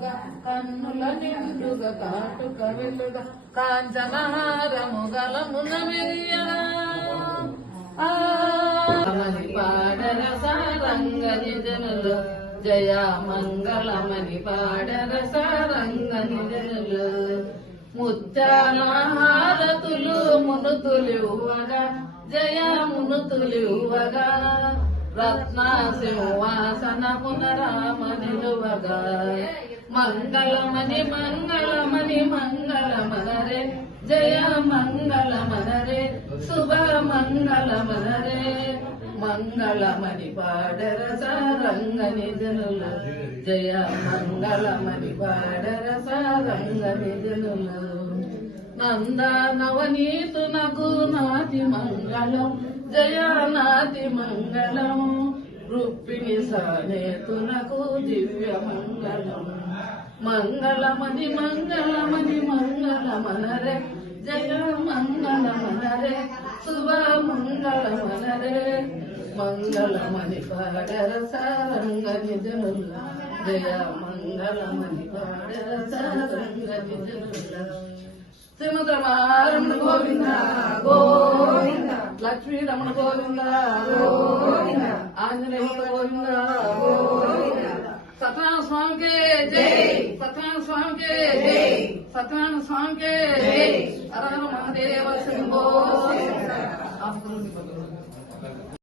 వెలుగుగా కన్నుల నిండుగా కాటుక వెలుగా కాంచనహారము గలమున మెరియమని పాడర సారంగని జనులు జయ మంగళమని పాడర సారంగని జనులు ముత్యాల హారతులు మునుతులివ్వగా జయ మునుతులివ్వగా రత్న సింహాసన పునరామ నిలువగా మంగళమని మంగళమని మంగళమనరే జయ మంగళమనరే శుభ మంగళమనరే మంగళమని పాడర సారంగని జనులు జయ మంగళమని పాడర సారంగని జనులు నంద నవనీతునకు నాటి మంగళం జయ నాటి మంగళం రుక్మిణి సానేతునకు దివ్య మంగళం మంగళమని మంగళమని మంగళమనరే జయ మంగళమనరే శుభ మంగళమనరే మంగళమని పాడర సారంగని జనులు జయ మంగళమని పాడర సారంగని జనులు శ్రీమద్రమణ గోవింద గోవింద లక్ష్మీ రమణ గోవింద గోవింద ఆంజనేయ గోవింద గోవింద సత్యనారాయణ స్వామికి జై సత్యనారాయణ స్వామికి జై సత్యనారాయణ స్వామికి జై హర హర మహాదేవ శంభో